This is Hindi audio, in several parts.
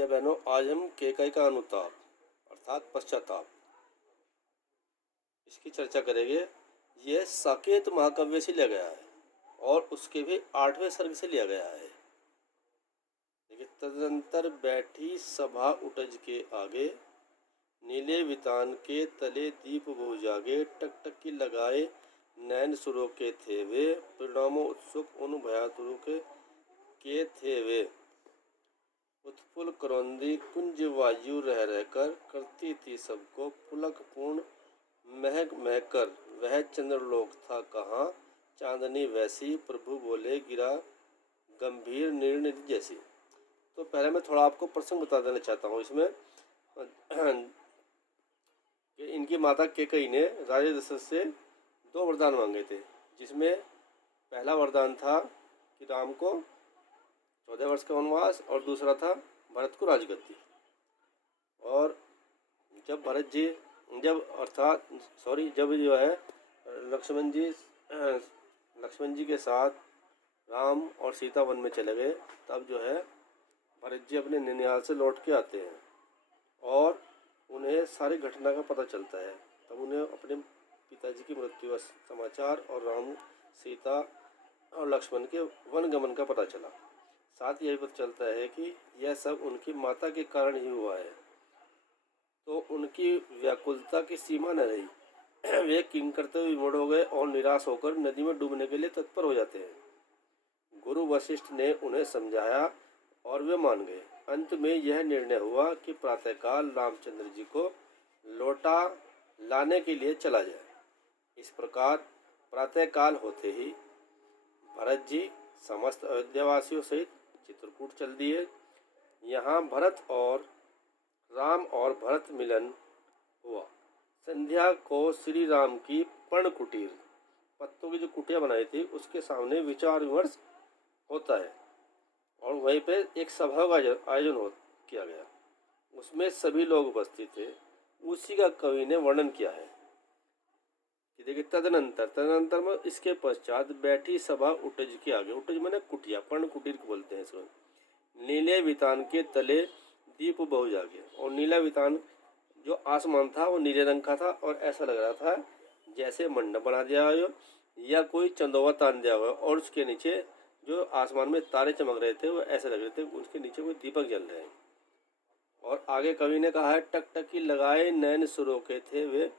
भैया बहनों, आज हम केकई का अनुताप अर्थात पश्चाताप इसकी चर्चा करेंगे। यह साकेत महाकाव्य से लिया गया है और उसके भी 8वें सर्ग से लिया गया है। देखिए, तदनंतर बैठी सभा उटज के आगे, नीले वितान के तले दीप बहु जागे, टकटकी लगाए नैन सुरों के थे वे, परिणामों उत्सुक उन भयातुरों के थे वे। उत्फुल करौंदी कुंज वायु रह रहकर, करती थी सबको पुलक पूर्ण महक महकर। वह चंद्रलोक था कहाँ, चांदनी वैसी, प्रभु बोले गिरा गंभीर निर्णय जैसी। तो पहले मैं थोड़ा आपको प्रसंग बता देना चाहता हूँ इसमें कि इनकी माता केकई ने राजा दशरथ से 2 वरदान मांगे थे, जिसमें पहला वरदान था कि राम को 14 वर्ष का वनवास और दूसरा था भरत को राजगद्दी। और जब जब जो है लक्ष्मण जी के साथ राम और सीता वन में चले गए, तब जो है भरत जी अपने ननिहाल से लौट के आते हैं और उन्हें सारी घटना का पता चलता है। तब उन्हें अपने पिताजी की मृत्यु का समाचार और राम, सीता और लक्ष्मण के वन गमन का पता चला। साथ यही पता चलता है कि यह सब उनकी माता के कारण ही हुआ है। तो उनकी व्याकुलता की सीमा न रही। वे किंकरते विमूढ़ हो गए और निराश होकर नदी में डूबने के लिए तत्पर हो जाते हैं। गुरु वशिष्ठ ने उन्हें समझाया और वे मान गए। अंत में यह निर्णय हुआ कि प्रातःकाल रामचंद्र जी को लौटा लाने के लिए चला जाए। इस प्रकार प्रातःकाल होते ही भरत जी समस्त अयोध्यावासियों सहित चित्रकूट चल दिए। यहाँ राम और भरत मिलन हुआ। संध्या को श्री राम की पर्ण कुटीर, पत्तों की जो कुटिया बनाई थी, उसके सामने विचार विमर्श होता है और वहीं पे एक सभा का आयोजन किया गया। उसमें सभी लोग उपस्थित थे। उसी का कवि ने वर्णन किया है कि देखिए, तदनंतर में इसके पश्चात बैठी सभा उटज के आगे। उटज माने कुटिया, पर्ण कुटीर को बोलते हैं इसको। नीले वितान के तले दीप बहु जागे। और नीला वितान जो आसमान था वो नीले रंग का था और ऐसा लग रहा था जैसे मंडप बना दिया हो या कोई चंदोवा तान दिया हुआ। और उसके नीचे जो आसमान में तारे चमक रहे थे वो ऐसे लग रहे थे उसके नीचे कोई दीपक जल रहे हैं। और आगे कवि ने कहा है, टकटकी लगाए नैन सुरों के थे वे,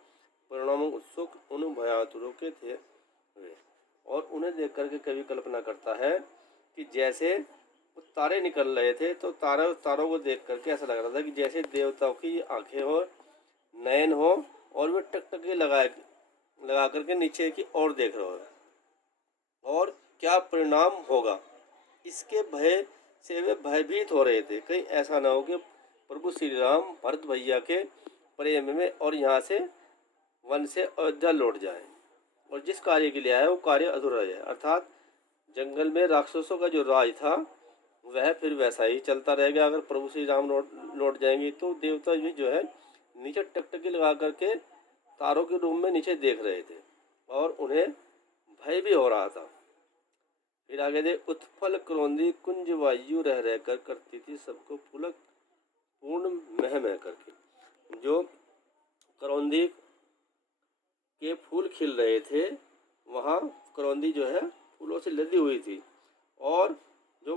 परिणामों उत्सुक उन भयातुरों के थे वे। और उन्हें देख करके कवि कल्पना करता है कि जैसे वो तारे निकल रहे थे, तो तारों को देख करके ऐसा लग रहा था कि जैसे देवताओं की आंखें हो, नयन हो, और वे टकटकी लगा करके नीचे की ओर देख रहे हो और क्या परिणाम होगा, इसके भय से वे भयभीत हो रहे थे। कहीं ऐसा ना हो कि प्रभु श्री राम भरत भैया के प्रेम में और यहाँ से वन से अयोध्या लौट जाए और जिस कार्य के लिए आया वो कार्य अधूरा रह जाए। अर्थात जंगल में राक्षसों का जो राज था वह फिर वैसा ही चलता रहेगा। अगर प्रभु श्री राम लौट जाएंगे तो देवता भी जो है नीचे टकटकी लगा करके तारों के रूप में नीचे देख रहे थे और उन्हें भय भी हो रहा था। फिर आगे दे, उत्फल करौंदी कुंज वायु रह रहकर, करती थी सबको पुलक पूर्ण मह मह करके। जो करौंदी के फूल खिल रहे थे, वहाँ करौंदी जो है फूलों से लदी हुई थी और जो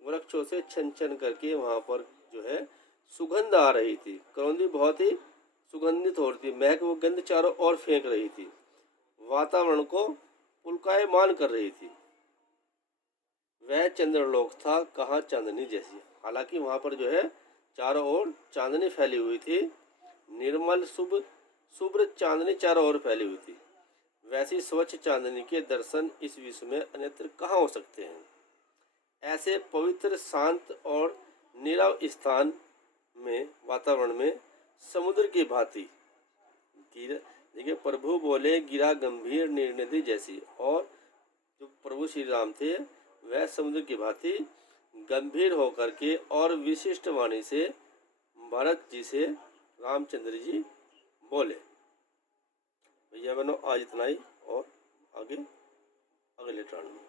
वृक्षों से छन छन करके वहाँ पर जो है सुगंध आ रही थी। करौंदी बहुत ही सुगंधित हो रही थी, महक वो गंध चारों ओर फेंक रही थी, वातावरण को पुलकायमान कर रही थी। वह चंद्रलोक था कहाँ चांदनी जैसी। हालांकि वहाँ पर जो है चारों ओर चांदनी फैली हुई थी, निर्मल शुभ्र चांदनी चारों ओर फैली हुई थी। वैसी स्वच्छ चांदनी के दर्शन इस विश्व में अन्यत्र कहाँ हो सकते हैं। ऐसे पवित्र, शांत और नीरव स्थान में, वातावरण में समुद्र की भांति देखिए, प्रभु बोले गिरा गंभीर निर्निधि जैसी। और जो प्रभु श्री राम थे वह समुद्र की भांति गंभीर होकर के और विशिष्ट वाणी से भरत जी से रामचंद्र जी बोले। भैया बहनों, आज इतना ही और आगे अगले टर्न में।